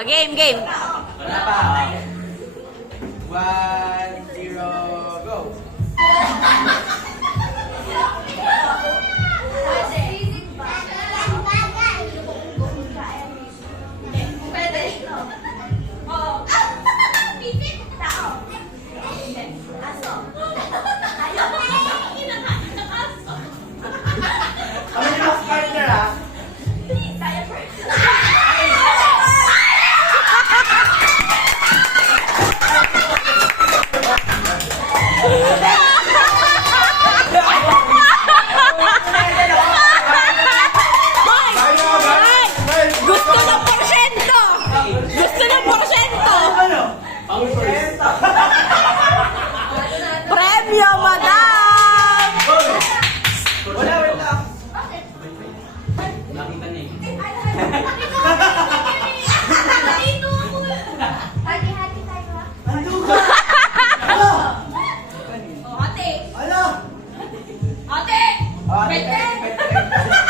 Game. Wala pa. 1, 0, go. Ano yung last partner, ha? Gusto ng porsyento! Gusto ng porsyento! Ano? Ang first. Premyo, madam! Wala, wait lang. Nakita niya eh. Hati-hati tayo ha. Ando ka! Ano? Ate! Ano? Ate! Pwede!